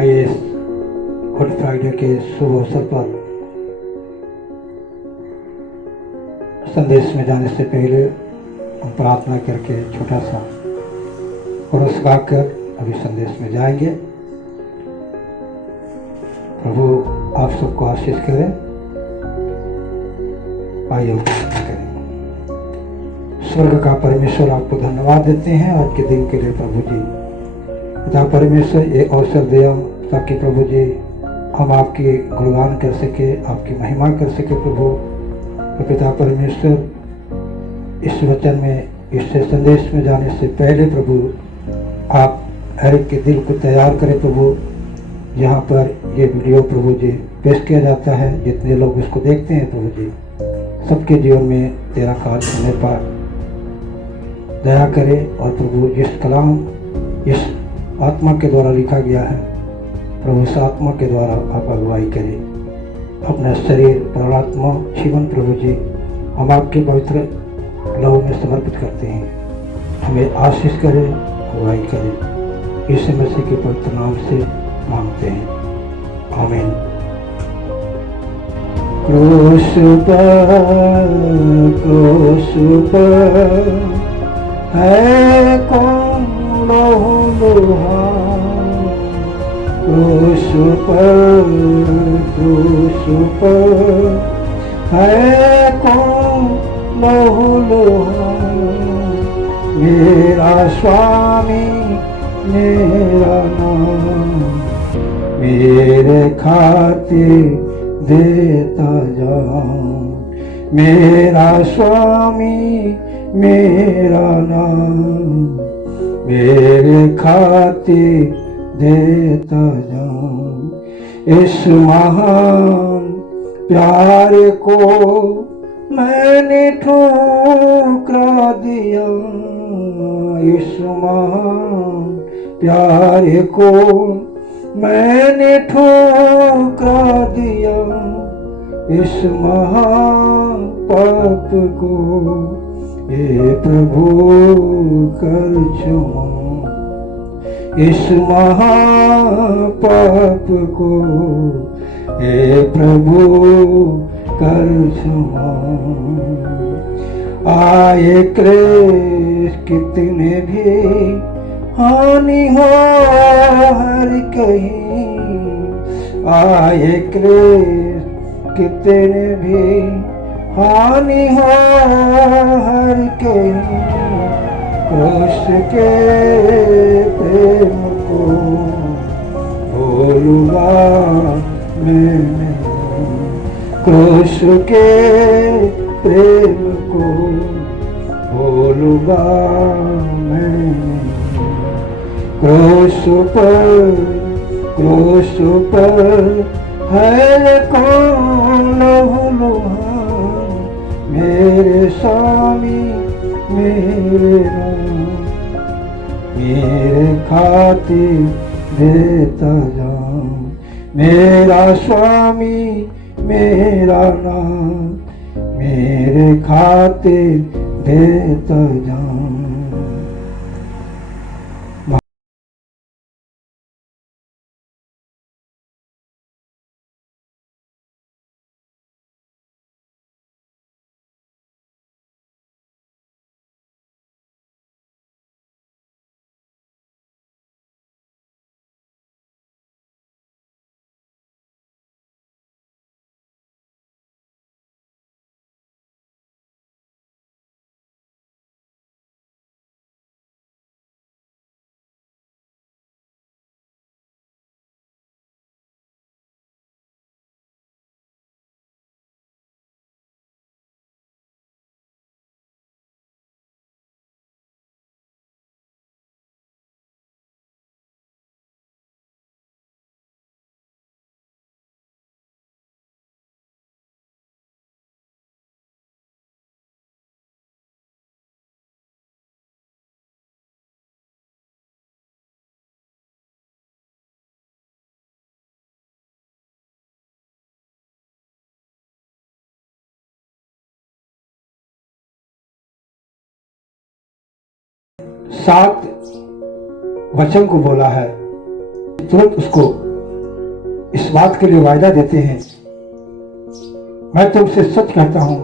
आइए good Friday के शुभ अवसर पर संदेश में जाने से पहले हम प्रार्थना करके छोटा सा कोरस गाकर अभी संदेश में जाएंगे। प्रभु आप सबको आशीष करें। आइए प्रार्थना करें। स्वर्ग का परमेश्वर आपको धन्यवाद देते हैं आज के दिन के लिए प्रभु जी। पिता परमेश्वर ये अवसर दिया ताकि प्रभु जी हम आपकी गुणगान कर सके, आपकी महिमा कर सके प्रभु। तो पिता परमेश्वर इस वचन में, इस संदेश में जाने से पहले प्रभु आप हर एक के दिल को तैयार करें प्रभु। यहाँ पर ये वीडियो प्रभु जी पेश किया जाता है, जितने लोग इसको देखते हैं प्रभु जी सबके जीवन में तेरा कार्य होने पर दया करे। और प्रभु जिस कलाम इस आत्मा के द्वारा लिखा गया है प्रभु उस आत्मा के द्वारा आप अगुवाई करें। अपना शरीर प्राणात्मा जीवन प्रभु जी हम आपके पवित्र लहू में समर्पित करते हैं। हमें आशीष करें, अगुवाई करें। यीशु मसीह के पवित्र नाम से मांगते हैं, आमीन। क्रूस पर है कौन लोहा, क्रूस पर है कौन लोहा। मेरा स्वामी मेरा नाम, मेरे खातिर देता जाऊं। मेरा स्वामी मेरा नाम, मेरे खातिर देता जाऊं। इस महान प्यार को मैंने ठुकरा दिया। इस महान प्यार को मैंने ठुकरा दिया। इस महान पाप को हे प्रभु कर क्षमा। इस महापाप को हे प्रभु कर क्षमा। आए क्लेश कितने भी हानि हो हर कहीं। आए क्लेश कितने भी हानि हो हर कहीं। क्रूस के प्रेम को भूलूंगा मैं नहीं। क्रूस के प्रेम को भूलूंगा मैं नहीं। क्रूस पर है कौन लोहा। मेरे स्वामी मेरे नाम, मेरे खातिर देता जाऊं। मेरा स्वामी मेरा नाम, मेरे खातिर देता जाऊं। सात वचन को बोला है, तुरंत उसको इस बात के लिए वायदा देते हैं, मैं तुमसे सच कहता हूं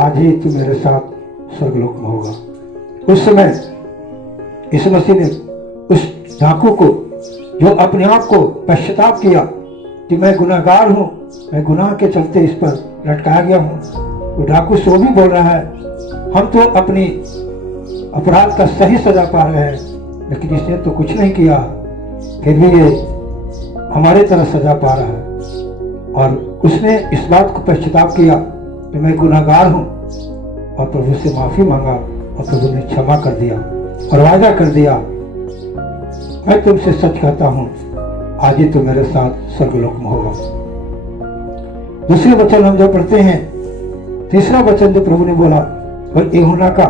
आज ही तू मेरे साथ स्वर्गलोक में होगा। उस समय यीशु मसीह ने उस डाकू को, जो अपने आप को पश्चाताप किया कि मैं गुनाहगार हूं, मैं गुनाह के चलते इस पर लटकाया गया हूं, वो डाकू सो भी बोल रहा है हम तो अपनी अपराध का सही सजा पा रहे हैं, लेकिन इसने तो कुछ नहीं किया, फिर भी ये हमारे तरह सजा पा रहा है। और उसने इस बात को पश्चाताप किया कि मैं गुनाहगार हूं, और प्रभु से माफी मांगा, और प्रभु ने क्षमा कर दिया और वादा कर दिया, मैं तुमसे सच कहता हूं आज ही तुम मेरे साथ स्वर्गलोक में होगा। दूसरे वचन हम जो पढ़ते हैं, तीसरा वचन जो प्रभु ने बोला और यूहन्ना का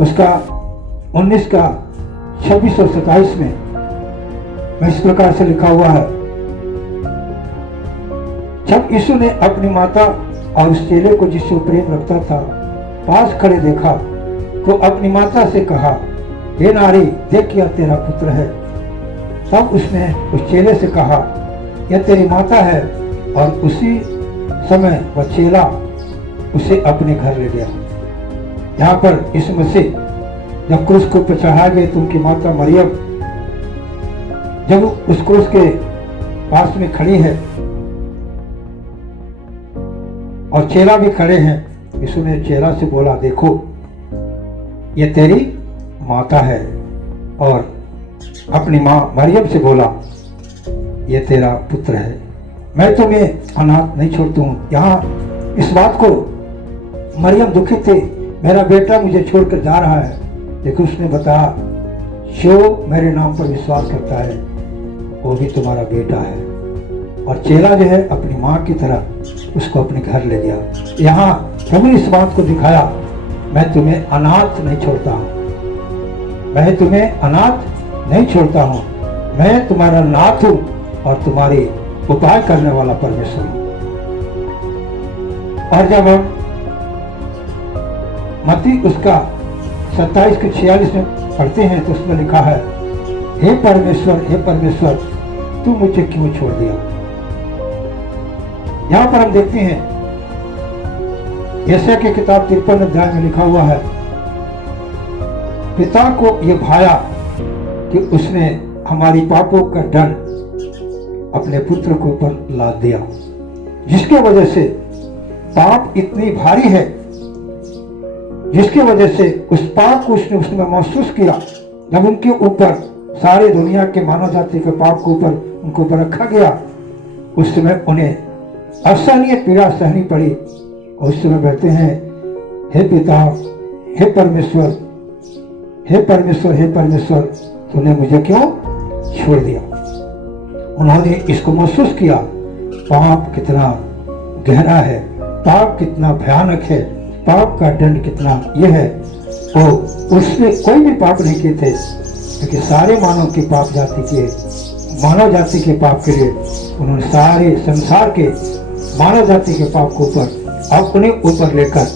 उसका 19 का 26 और 27 में इस प्रकार से लिखा हुआ है, जब यीशु ने अपनी माता और उस चेले को जिससे प्रेम रखता था पास खड़े देखा तो अपनी माता से कहा, हे नारी, देख यह तेरा पुत्र है। तब उसने उस चेले से कहा, यह तेरी माता है, और उसी समय वह चेला उसे अपने घर ले गया। यहाँ पर यीशु मसीह जब क्रूस को पे चढ़ाए गए तो उनकी माता मरियम जब उस क्रूस के पास में खड़ी है और चेला भी खड़े हैं, यीशु ने चेला से बोला, देखो ये तेरी माता है, और अपनी माँ मरियम से बोला, ये तेरा पुत्र है। मैं तुम्हें अनाथ नहीं छोड़ता हूँ। यहाँ इस बात को मरियम दुखित थी, मेरा बेटा मुझे छोड़कर जा रहा है, लेकिन उसने बताया, जो मेरे नाम पर विश्वास करता है वो भी तुम्हारा बेटा है। और चेला जो है अपनी माँ की तरह उसको अपने घर ले गया। यहाँ प्रभु ने इस बात को दिखाया, मैं तुम्हें अनाथ नहीं छोड़ता हूँ, मैं तुम्हें अनाथ नहीं छोड़ता हूँ, मैं तुम्हारा नाथ हूँ और तुम्हारी उपाय करने वाला परमेश्वर हूँ। और जब हम मत्ती उसका 27 के 46 में पढ़ते हैं तो उसमें लिखा है, हे परमेश्वर तू मुझे क्यों छोड़ दिया। यहां पर हम देखते हैं यशायाह की किताब 53 अध्याय में लिखा हुआ है, पिता को यह भाया कि उसने हमारी पापों का दंड अपने पुत्र के ऊपर लाद दिया, जिसके वजह से पाप इतनी भारी है, जिसके वजह से उस पाप को उसने महसूस किया। जब उनके ऊपर सारे दुनिया के मानव जाति के पाप के ऊपर उनको ऊपर रखा गया, उस समय उन्हें असहनीय पीड़ा सहनी पड़ी। और उस समय कहते हैं, हे पिता, हे परमेश्वर, हे परमेश्वर, हे परमेश्वर, तूने मुझे क्यों छोड़ दिया। उन्होंने इसको महसूस किया, पाप कितना गहरा है, पाप कितना भयानक है, पाप का दंड कितना यह है। और उसने कोई भी पाप नहीं किए थे, क्योंकि सारे मानव के पाप जाति के मानव जाति के पाप के लिए उन्होंने सारे संसार के मानव जाति के पाप को ऊपर अपने ऊपर लेकर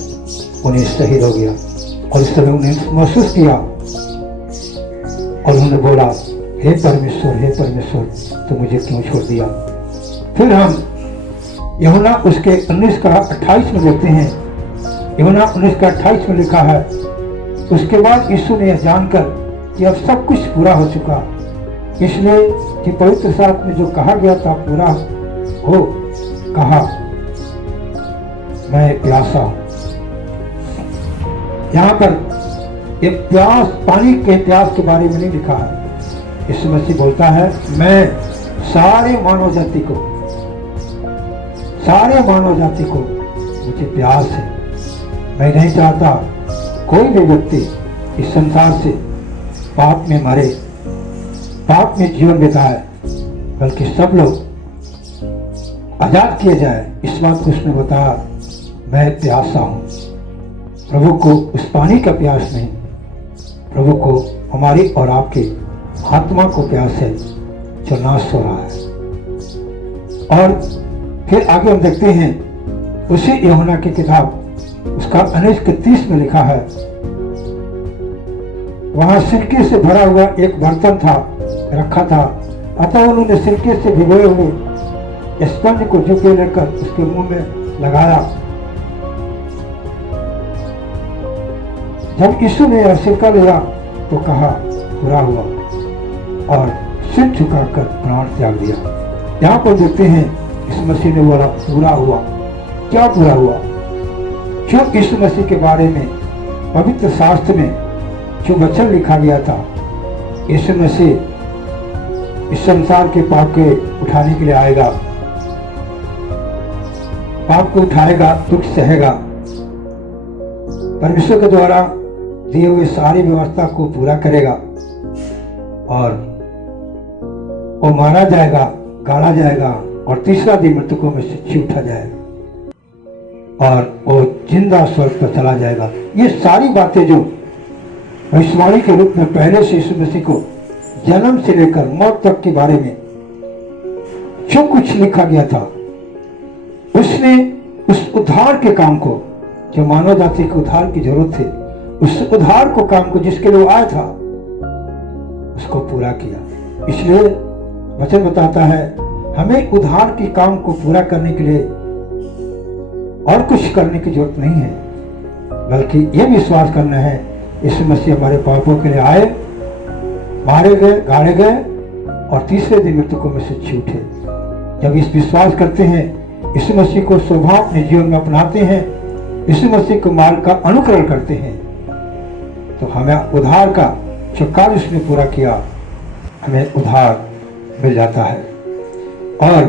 उन्हें शहीद हो गया। और इस समय उन्हें महसूस किया और उन्होंने बोला, हे परमेश्वर, तो मुझे क्यों छोड़ दिया। फिर हम यूहन्ना उसके 19 का 28 में देखते हैं। यूहन्ना 19 का 28 में लिखा है, उसके बाद यीशु ने यह जानकर कि अब सब कुछ पूरा हो चुका, इसलिए कि पवित्र शास्त्र में जो कहा गया था पूरा हो, कहा, मैं प्यासा हूं। यहाँ पर ये प्यास, पानी के प्यास के बारे में नहीं लिखा है। यीशु मसीह बोलता है, मैं सारे मानव जाति को मुझे प्यास है। मैं नहीं चाहता कोई भी व्यक्ति इस संसार से पाप में मरे, पाप में जीवन बिताए, बल्कि सब लोग आजाद किए जाए। इस बात को उसने बताया, मैं प्यासा हूं। प्रभु को उस पानी का प्यास नहीं, प्रभु को हमारी और आपके आत्मा को प्यास है जो नाश हो रहा है। और फिर आगे हम देखते हैं उसी यूहन्ना की किताब उसका 19 के 30 में लिखा है, वहां सिरके से भरा हुआ एक बर्तन था, रखा था, अतः उन्होंने सिरके से भिगोए हुए स्पंज को झुके लेकर उसके मुंह में लगाया। जब यीशु ने यह सिरका लिया तो कहा पूरा हुआ और सिर झुकाकर प्राण त्याग दिया। यहाँ पर देखते हैं इस मसीह ने बोला पूरा हुआ। क्या पूरा हुआ? जो यीशु मसीह के बारे में पवित्र शास्त्र में जो वचन लिखा गया था, यीशु मसीह इस संसार के पाप के उठाने के लिए आएगा, पाप को उठाएगा, दुख सहेगा, परमेश्वर के द्वारा दिए हुए सारी व्यवस्था को पूरा करेगा और वो मारा जाएगा, गाड़ा जाएगा और तीसरा दिन मृतकों में से जी उठा जाएगा और वो जिंदा स्वर्ग पर चला जाएगा। ये सारी बातें जो भविष्यवाणी के रूप में पहले से यीशु मसीह को जन्म से लेकर मौत तक के बारे में जो कुछ लिखा गया था, उसने उस उद्धार के काम को, जो मानव जाति को उद्धार की जरूरत थी, उस उद्धार को काम को जिसके लिए आया था, उसको पूरा किया। इसलिए वचन बताता है हमें उद्धार के काम को पूरा करने के लिए और कुछ करने की जरूरत नहीं है, बल्कि यह विश्वास करना है यीशु मसीह हमारे पापों के लिए आए, मारे गए, गाड़े गए और तीसरे दिन मृतकों में से जी उठे। जब इस विश्वास करते हैं, यीशु मसीह को स्वभाव अपने जीवन में अपनाते हैं, यीशु मसीह के मार्ग का अनुकरण करते हैं, तो हमें उद्धार का जो कार्य उसने पूरा किया, हमें उद्धार मिल जाता है। और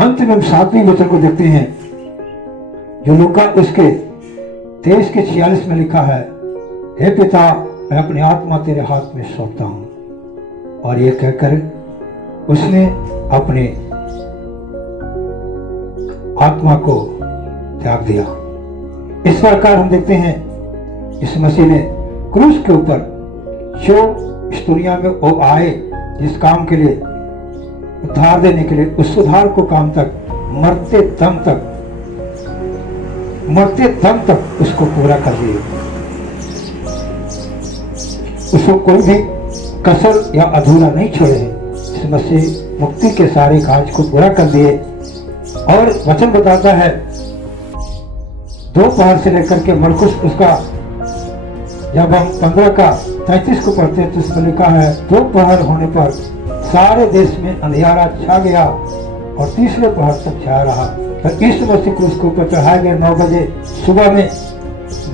अंत में 7वें वचन को देखते हैं जो लूका उसके 23 के 46 में लिखा है, हे पिता मैं अपनी आत्मा तेरे हाथ में सौंपता हूं। और ये कहकर उसने अपने आत्मा को त्याग दिया। इस प्रकार हम देखते हैं इस मसीह ने क्रूस के ऊपर जो इस दुनिया में वो आए जिस काम के लिए, उद्धार देने के लिए, उस उद्धार को काम तक मरते दम तक उसको पूरा कर दिए। उसको कोई भी कसर या अधूरा नहीं छोड़े। इस मसीह मुक्ति के सारे कार्य को पूरा कर दिए। और वचन बताता है दोपहर से लेकर के मरकुस उसका, जब हम 15 का 33 को पढ़ते हैं तो उसमें लिखा है दोपहर होने पर सारे देश में अंधियारा छा गया और तीसरे पहर तक छाया रहा। फिर यीशु मसीह को उसके ऊपर चढ़ाए गए 9 बजे सुबह में,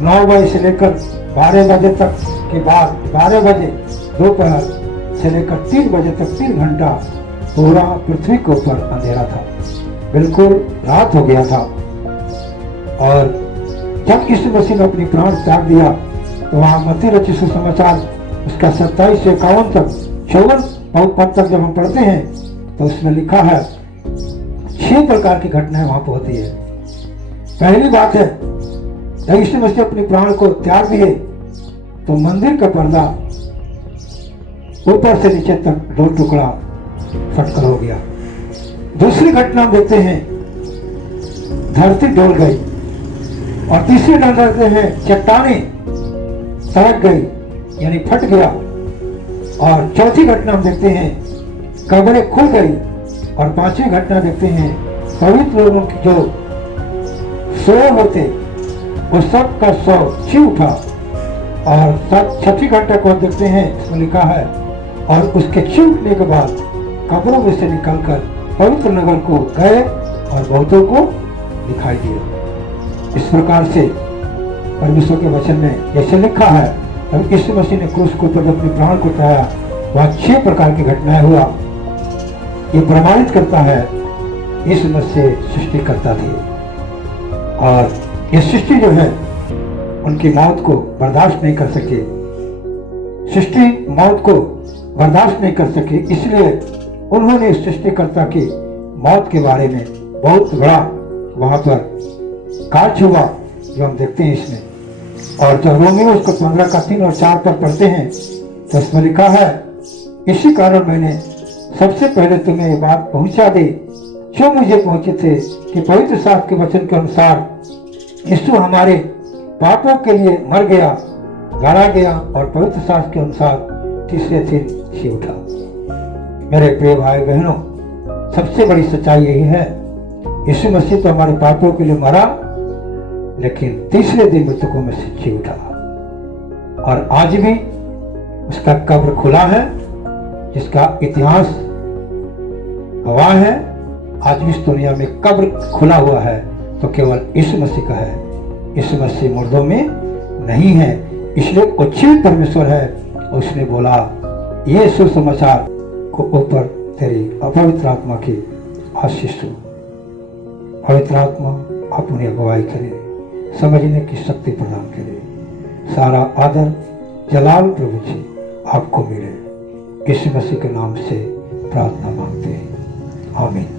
9 बजे से लेकर 12 बजे तक के बाद 12 बजे दोपहर से लेकर 3 बजे तक 3 घंटा पूरा पृथ्वी के ऊपर अंधेरा था, बिल्कुल रात हो गया था। और जब यीशु मसीह ने अपनी प्राण त्याग दिया तो वहां मत्ती रचित सुसमाचार उसका 27 से 51 तक 54 पद तक जब हम पढ़ते हैं तो उसमें लिखा है 6 प्रकार की घटनाएं वहां पर होती है। पहली बात है जब यीशु मसीह अपने प्राण को त्याग दिए तो मंदिर का पर्दा ऊपर से नीचे तक 2 टुकड़ा फटकर हो गया। दूसरी घटना हम देखते हैं धरती डोल गई। और तीसरी घटना देखते हैं चट्टानें सड़क गई यानी फट गया। और चौथी घटना हम देखते हैं कब्रें खुल गई। और 5वीं घटना देखते हैं पवित्र लोगों की जो सोए होते वो सब का सौ जी उठा। और 6वीं घटना को देखते हैं, इसमें लिखा है और उसके जी उठने के बाद कब्रों में से निकलकर पवित्र नगर को गए और बहुतों को दिखाई दिए। इस प्रकार से परमेश्वर के वचन में जैसे लिखा है तब यीशु मसीह ने क्रूस के ऊपर अपने प्राण को चढ़ाया, वह 6 प्रकार की घटनाएं हुआ। ये प्रमाणित करता है यीशु मसीह सृष्टि करता थे और ये सृष्टि जो है उनकी मौत को बर्दाश्त नहीं कर सके। सृष्टि मौत को बर्दाश्त नहीं कर सके, इसलिए उन्होंने सृष्टिकर्ता की मौत के बारे में बहुत बड़ा वहां पर कार्य हुआ जो हम देखते हैं इसमें। और जब रोमियो उसको 15 का 3 और 4 पर पढ़ते हैं तो इसमें लिखा है इसी कारण मैंने सबसे पहले तुम्हें ये बात पहुंचा दी जो मुझे पहुंचे थे कि पवित्र शास्त्र के वचन के अनुसार यीशु हमारे पापों के लिए मर गया, गाड़ा गया और पवित्र शास्त्र के अनुसार तीसरे दिन जी उठा। मेरे प्रिय भाई बहनों, सबसे बड़ी सच्चाई यही है, यीशु मसीह तो हमारे पापों के लिए मरा, लेकिन तीसरे दिन मृतकों में से जी उठा। और आज भी उसका कब्र खुला है, जिसका इतिहास गवाह है। आज भी इस दुनिया में कब्र खुला हुआ है तो केवल यीशु मसीह का है। यीशु मसीह मुर्दों में नहीं है, इसलिए उच्चित परमेश्वर है। उसने बोला, ये सुसमाचार को ऊपर तेरी अपवित्र आत्मा की आशीष हो। पवित्र आत्मा अपनी अगुवाई करे, समझने की शक्ति प्रदान करे। सारा आदर जलाल प्रभु जी आपको मिले। यीशु मसीह के नाम से प्रार्थना मांगते हैं, आमीन।